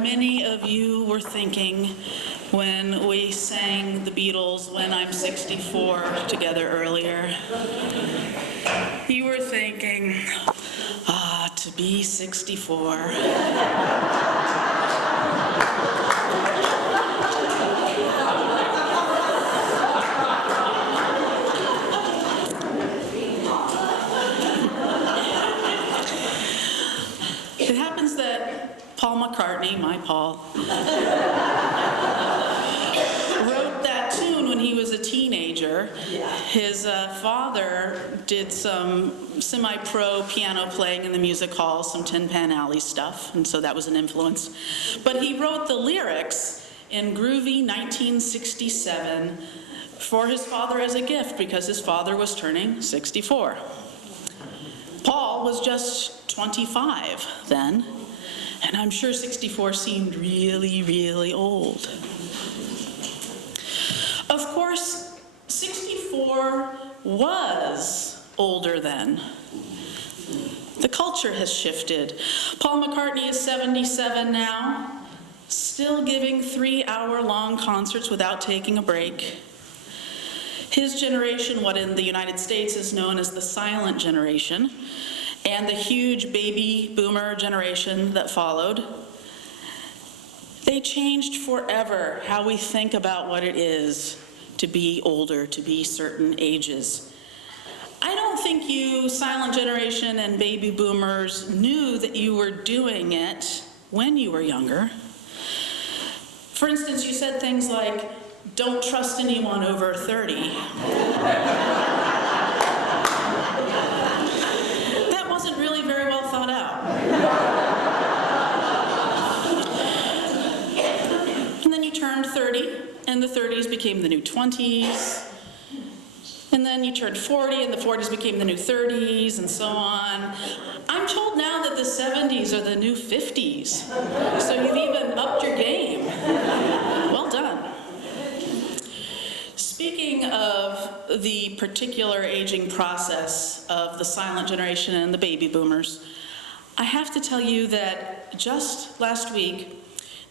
many of you were thinking when we sang the Beatles' When I'm 64 together earlier. You were thinking, to be 64. It happens that Paul McCartney, my Paul, wrote that tune when he was a teenager. His father did some semi-pro piano playing in the music hall, some Tin Pan Alley stuff, and so that was an influence. But he wrote the lyrics in groovy 1967 for his father as a gift because his father was turning 64. Paul was just 25 then, and I'm sure 64 seemed really, really old. Of course, 64 was older then. The culture has shifted. Paul McCartney is 77 now, still giving 3-hour-long concerts without taking a break. His generation, what in the United States is known as the silent generation, and the huge baby boomer generation that followed, they changed forever how we think about what it is to be older, to be certain ages. I don't think you silent generation and baby boomers knew that you were doing it when you were younger. For instance, you said things like, "Don't trust anyone over 30. That wasn't really very well thought out. And then you turned 30, and the 30s became the new 20s. And then you turned 40, and the 40s became the new 30s, and so on. I'm told now that the 70s are the new 50s. So you've even upped your game. Well done. Speaking of the particular aging process of the silent generation and the baby boomers, I have to tell you that just last week,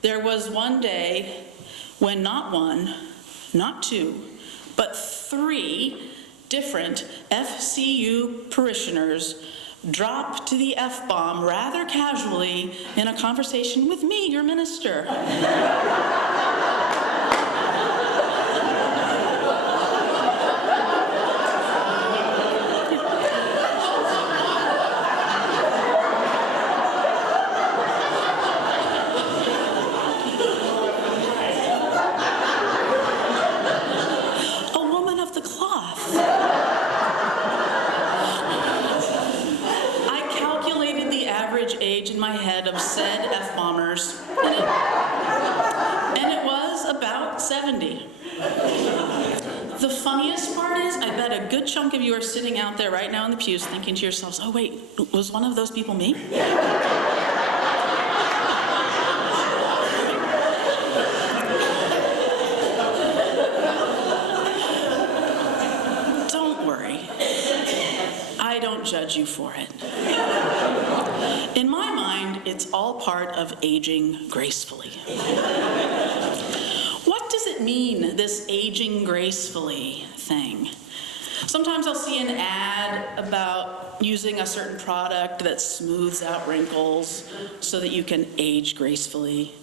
there was one day when not one, not two, but 3 different FCU parishioners dropped the F-bomb rather casually in a conversation with me, your minister. Age in my head of said F-bombers, and it was about 70. The funniest part is, I bet a good chunk of you are sitting out there right now in the pews thinking to yourselves, oh wait, was one of those people me? Don't worry. I don't judge you for it. In my mind, it's all part of aging gracefully. What does it mean, this aging gracefully thing? Sometimes I'll see an ad about using a certain product that smooths out wrinkles so that you can age gracefully.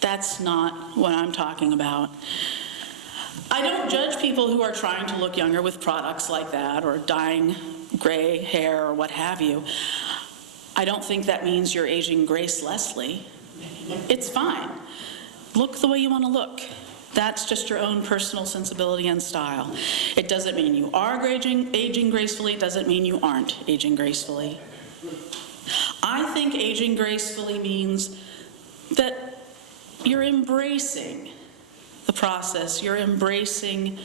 That's not what I'm talking about. I don't judge people who are trying to look younger with products like that or dyeing gray hair or what have you. I don't think that means you're aging gracelessly. It's fine. Look the way you want to look. That's just your own personal sensibility and style. It doesn't mean you are aging gracefully. It doesn't mean you aren't aging gracefully. I think aging gracefully means that you're embracing the process. You're embracing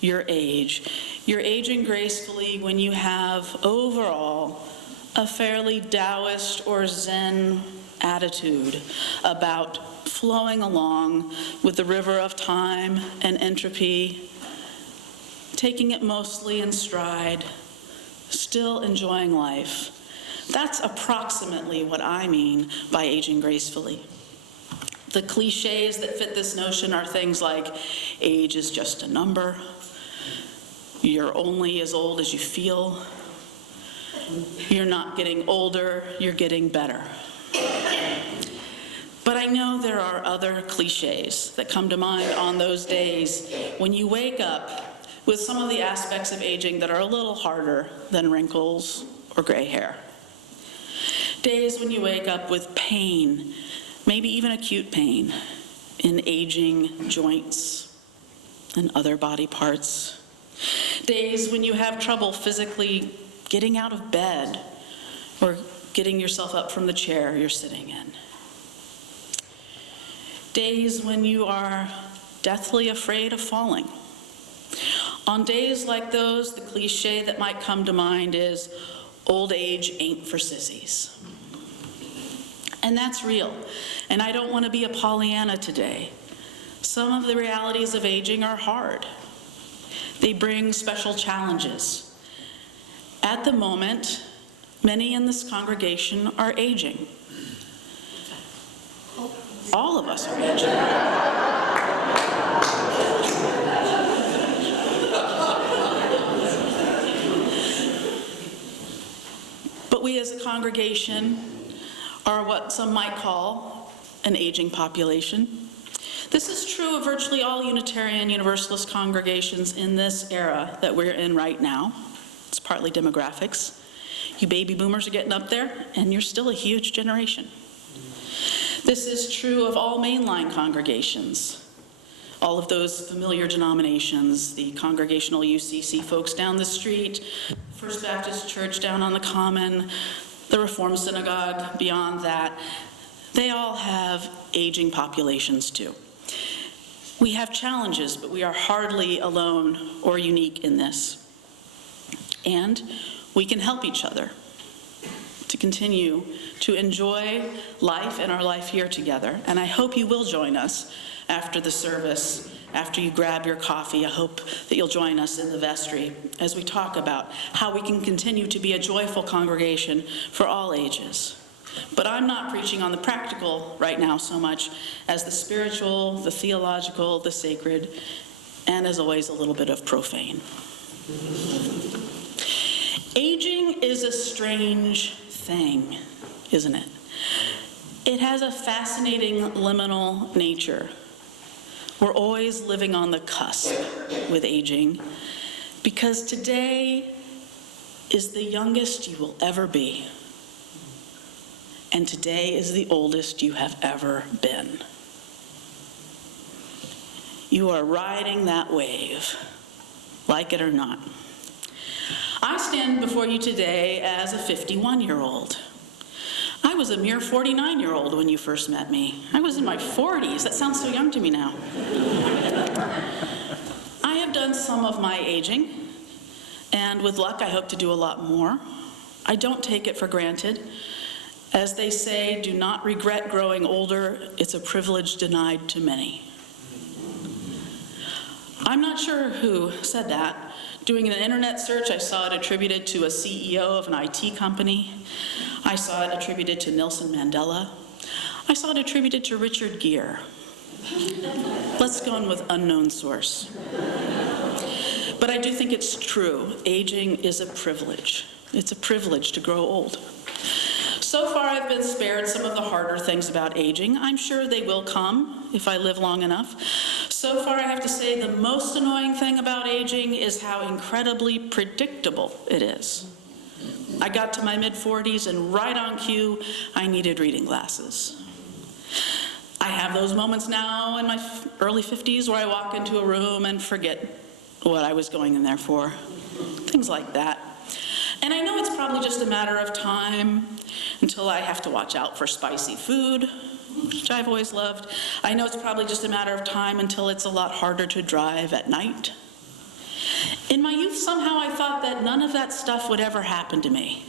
your age. You're aging gracefully when you have overall a fairly Taoist or Zen attitude about flowing along with the river of time and entropy, taking it mostly in stride, still enjoying life. That's approximately what I mean by aging gracefully. The cliches that fit this notion are things like age is just a number, you're only as old as you feel, you're not getting older, you're getting better. But I know there are other cliches that come to mind on those days when you wake up with some of the aspects of aging that are a little harder than wrinkles or gray hair. Days when you wake up with pain, maybe even acute pain, in aging joints and other body parts. Days when you have trouble physically getting out of bed or getting yourself up from the chair you're sitting in. Days when you are deathly afraid of falling. On days like those, the cliche that might come to mind is, old age ain't for sissies. And that's real. And I don't want to be a Pollyanna today. Some of the realities of aging are hard. They bring special challenges. At the moment, many in this congregation are aging. All of us are aging. But we as a congregation are what some might call an aging population. This is true of virtually all Unitarian Universalist congregations in this era that we're in right now. It's partly demographics. You baby boomers are getting up there, and you're still a huge generation. This is true of all mainline congregations, all of those familiar denominations, the Congregational UCC folks down the street, First Baptist Church down on the Common, the Reformed Synagogue beyond that. They all have aging populations too. We have challenges, but we are hardly alone or unique in this. And we can help each other to continue to enjoy life and our life here together. And I hope you will join us after the service, after you grab your coffee. I hope that you'll join us in the vestry as we talk about how we can continue to be a joyful congregation for all ages. But I'm not preaching on the practical right now so much as the spiritual, the theological, the sacred, and as always, a little bit of profane. Aging is a strange thing, isn't it? It has a fascinating liminal nature. We're always living on the cusp with aging, because today is the youngest you will ever be, and today is the oldest you have ever been. You are riding that wave, like it or not. I stand before you today as a 51-year-old. I was a mere 49-year-old when you first met me. I was in my 40s. That sounds so young to me now. I have done some of my aging, and with luck, I hope to do a lot more. I don't take it for granted. As they say, do not regret growing older. It's a privilege denied to many. I'm not sure who said that. Doing an internet search, I saw it attributed to a CEO of an IT company. I saw it attributed to Nelson Mandela. I saw it attributed to Richard Gere. Let's go in with unknown source. But I do think it's true. Aging is a privilege. It's a privilege to grow old. So far, I've been spared some of the harder things about aging. I'm sure they will come if I live long enough. So far, I have to say the most annoying thing about aging is how incredibly predictable it is. I got to my mid-40s, and right on cue, I needed reading glasses. I have those moments now in my early 50s where I walk into a room and forget what I was going in there for. Things like that. And I know it's probably just a matter of time until I have to watch out for spicy food, which I've always loved. I know it's probably just a matter of time until it's a lot harder to drive at night. In my youth, somehow I thought that none of that stuff would ever happen to me.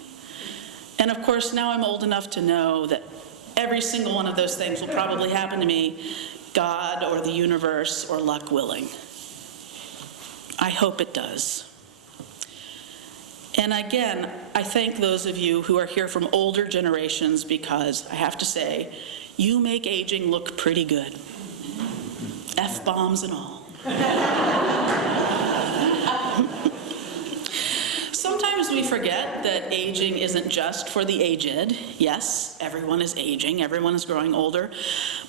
And of course, now I'm old enough to know that every single one of those things will probably happen to me, God or the universe or luck willing. I hope it does. And again, I thank those of you who are here from older generations, because I have to say, you make aging look pretty good. F-bombs and all. Sometimes we forget that aging isn't just for the aged. Yes, everyone is aging, everyone is growing older.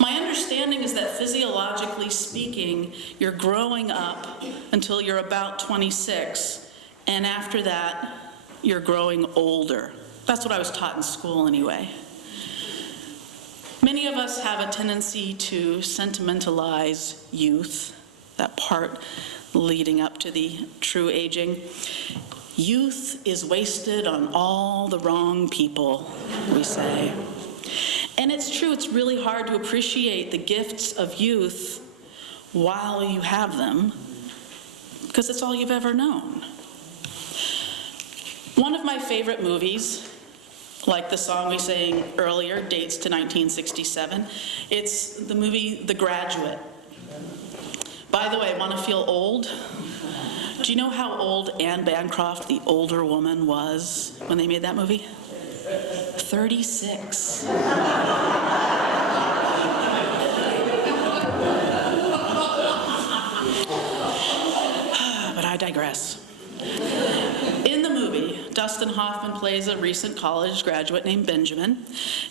My understanding is that physiologically speaking, you're growing up until you're about 26, and after that, you're growing older. That's what I was taught in school anyway. Many of us have a tendency to sentimentalize youth, that part leading up to the true aging. Youth is wasted on all the wrong people, we say. And it's true, it's really hard to appreciate the gifts of youth while you have them, because it's all you've ever known. One of my favorite movies, like the song we sang earlier, dates to 1967. It's the movie The Graduate. By the way, want to feel old? Do you know how old Anne Bancroft, the older woman, was when they made that movie? 36. But I digress. In the movie, Dustin Hoffman plays a recent college graduate named Benjamin,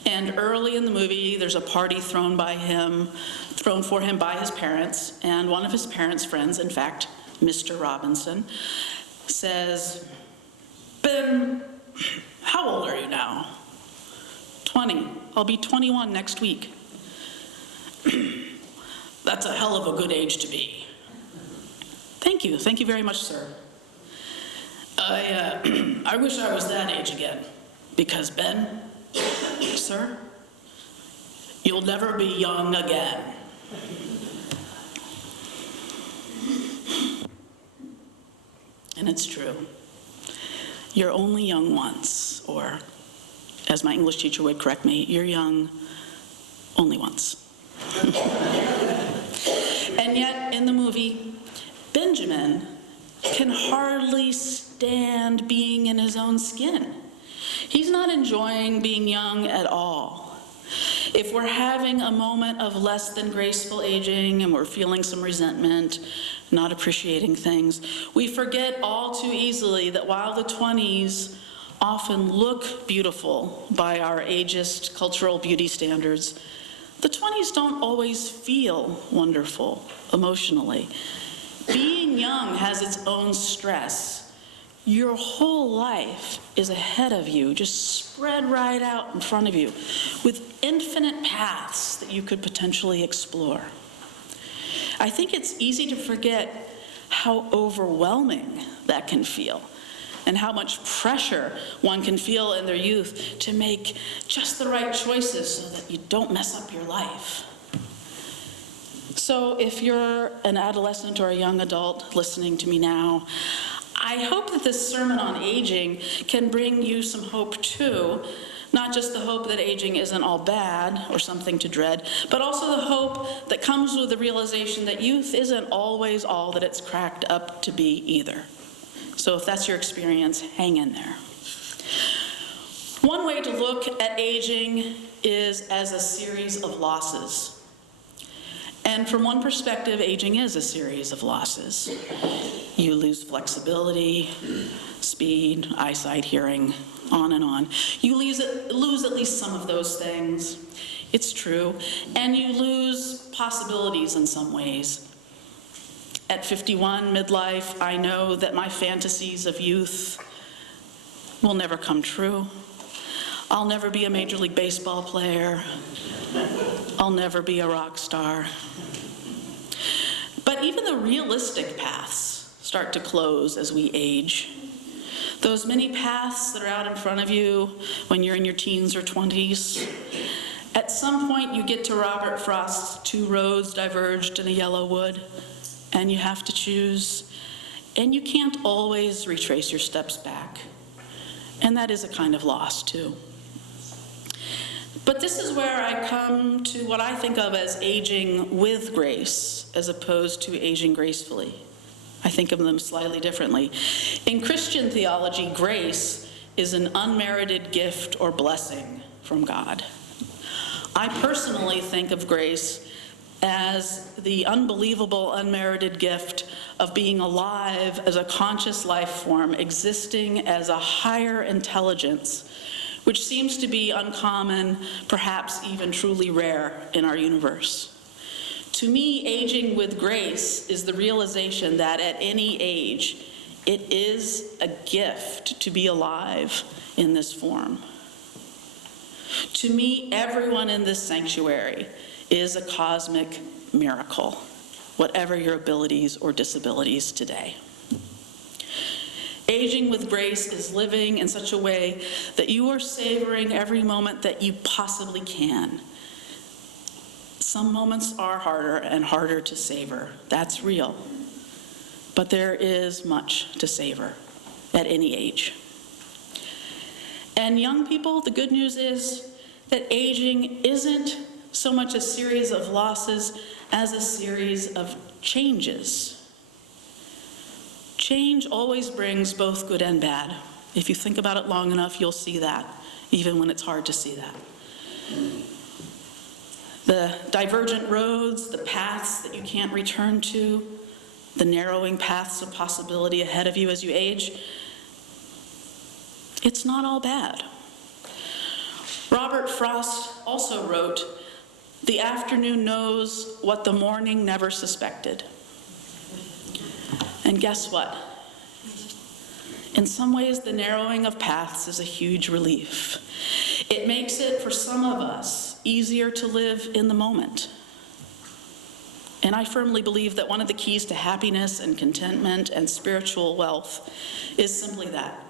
and early in the movie, there's a party thrown for him by his parents, and one of his parents' friends, in fact, Mr. Robinson, says, "Ben, how old are you now?" 20. I'll be 21 next week. That's a hell of a good age to be. Thank you very much, sir. I wish I was that age again, because Ben, sir, you'll never be young again. And it's true. You're only young once, or as my English teacher would correct me, you're young only once. And yet, in the movie, Benjamin can hardly stand being in his own skin. He's not enjoying being young at all. If we're having a moment of less than graceful aging and we're feeling some resentment, not appreciating things, we forget all too easily that while the 20s often look beautiful by our ageist cultural beauty standards, the 20s don't always feel wonderful emotionally. Being young has its own stress. Your whole life is ahead of you, just spread right out in front of you, with infinite paths that you could potentially explore. I think it's easy to forget how overwhelming that can feel, and how much pressure one can feel in their youth to make just the right choices so that you don't mess up your life. So if you're an adolescent or a young adult listening to me now, I hope that this sermon on aging can bring you some hope too. Not just the hope that aging isn't all bad or something to dread, but also the hope that comes with the realization that youth isn't always all that it's cracked up to be either. So if that's your experience, hang in there. One way to look at aging is as a series of losses. And from one perspective, aging is a series of losses. You lose flexibility, speed, eyesight, hearing, on and on. You lose at least some of those things. It's true. And you lose possibilities in some ways. At 51, midlife, I know that my fantasies of youth will never come true. I'll never be a Major League Baseball player. I'll never be a rock star. But even the realistic paths start to close as we age. Those many paths that are out in front of you when you're in your teens or 20s, at some point you get to Robert Frost's "Two roads diverged in a yellow wood," and you have to choose, and you can't always retrace your steps back. And that is a kind of loss too. But this is where I come to what I think of as aging with grace, as opposed to aging gracefully. I think of them slightly differently. In Christian theology, grace is an unmerited gift or blessing from God. I personally think of grace as the unbelievable, unmerited gift of being alive as a conscious life form, existing as a higher intelligence, which seems to be uncommon, perhaps even truly rare in our universe. To me, aging with grace is the realization that at any age, it is a gift to be alive in this form. To me, everyone in this sanctuary is a cosmic miracle, whatever your abilities or disabilities today. Aging with grace is living in such a way that you are savoring every moment that you possibly can. Some moments are harder and harder to savor. That's real. But there is much to savor at any age. And young people, the good news is that aging isn't so much a series of losses as a series of changes. Change always brings both good and bad. If you think about it long enough, you'll see that, even when it's hard to see that. The divergent roads, the paths that you can't return to, the narrowing paths of possibility ahead of you as you age, it's not all bad. Robert Frost also wrote, "The afternoon knows what the morning never suspected." And guess what? In some ways, the narrowing of paths is a huge relief. It makes it, for some of us, easier to live in the moment. And I firmly believe that one of the keys to happiness and contentment and spiritual wealth is simply that,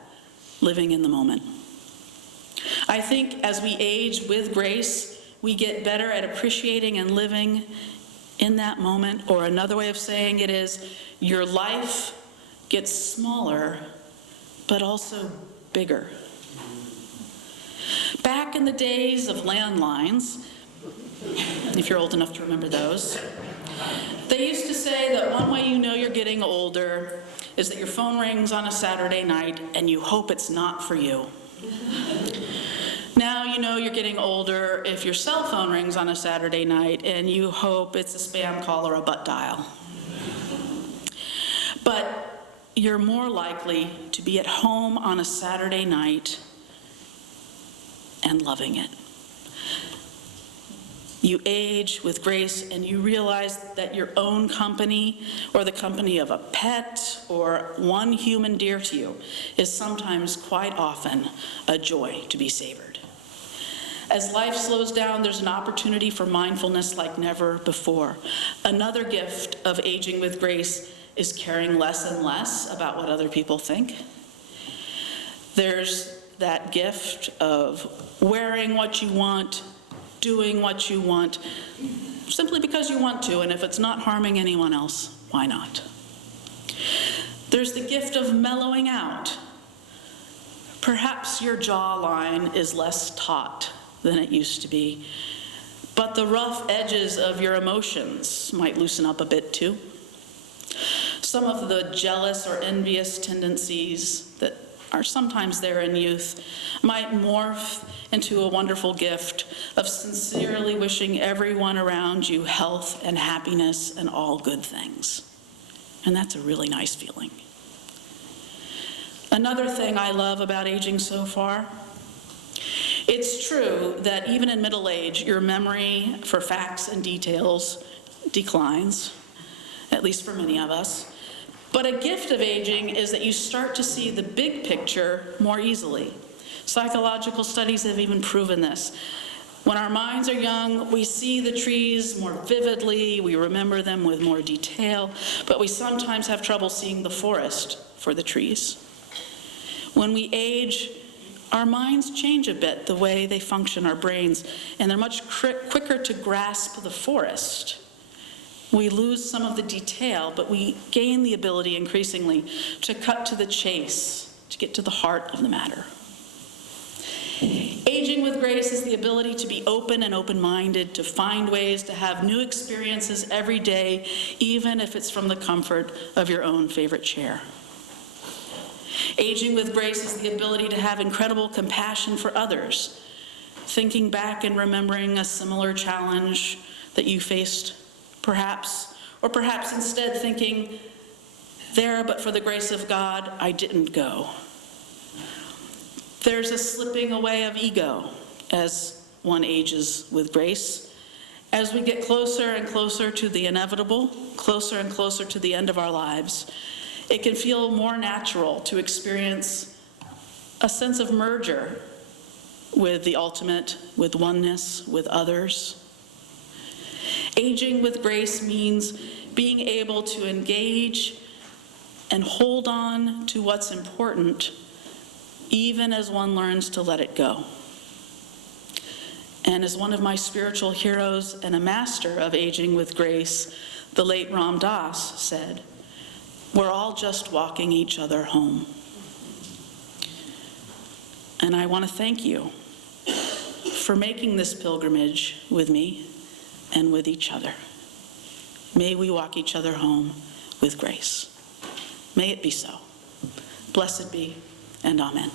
living in the moment. I think as we age with grace, we get better at appreciating and living in that moment, or another way of saying it is, your life gets smaller, but also bigger. Back in the days of landlines, if you're old enough to remember those, they used to say that one way you know you're getting older is that your phone rings on a Saturday night and you hope it's not for you. Now you know you're getting older if your cell phone rings on a Saturday night and you hope it's a spam call or a butt dial. But you're more likely to be at home on a Saturday night and loving it. You age with grace and you realize that your own company or the company of a pet or one human dear to you is sometimes, quite often, a joy to be savored. As life slows down, there's an opportunity for mindfulness like never before. Another gift of aging with grace is caring less and less about what other people think. There's that gift of wearing what you want, doing what you want, simply because you want to, and if it's not harming anyone else, why not? There's the gift of mellowing out. Perhaps your jawline is less taut than it used to be, but the rough edges of your emotions might loosen up a bit too. Some of the jealous or envious tendencies that are sometimes there in youth might morph into a wonderful gift of sincerely wishing everyone around you health and happiness and all good things. And that's a really nice feeling. Another thing I love about aging so far, it's true that even in middle age, your memory for facts and details declines, at least for many of us. But a gift of aging is that you start to see the big picture more easily. Psychological studies have even proven this. When our minds are young, we see the trees more vividly, we remember them with more detail, but we sometimes have trouble seeing the forest for the trees. When we age, our minds change a bit, the way they function, our brains, and they're much quicker to grasp the forest. We lose some of the detail, but we gain the ability increasingly to cut to the chase, to get to the heart of the matter. Aging with grace is the ability to be open and open-minded, to find ways to have new experiences every day, even if it's from the comfort of your own favorite chair. Aging with grace is the ability to have incredible compassion for others, thinking back and remembering a similar challenge that you faced, perhaps, or perhaps instead thinking, there, but for the grace of God, I didn't go. There's a slipping away of ego as one ages with grace. As we get closer and closer to the inevitable, closer and closer to the end of our lives, it can feel more natural to experience a sense of merger with the ultimate, with oneness, with others. Aging with grace means being able to engage and hold on to what's important, even as one learns to let it go. And as one of my spiritual heroes and a master of aging with grace, the late Ram Dass, said, we're all just walking each other home. And I want to thank you for making this pilgrimage with me and with each other. May we walk each other home with grace. May it be so. Blessed be, and amen.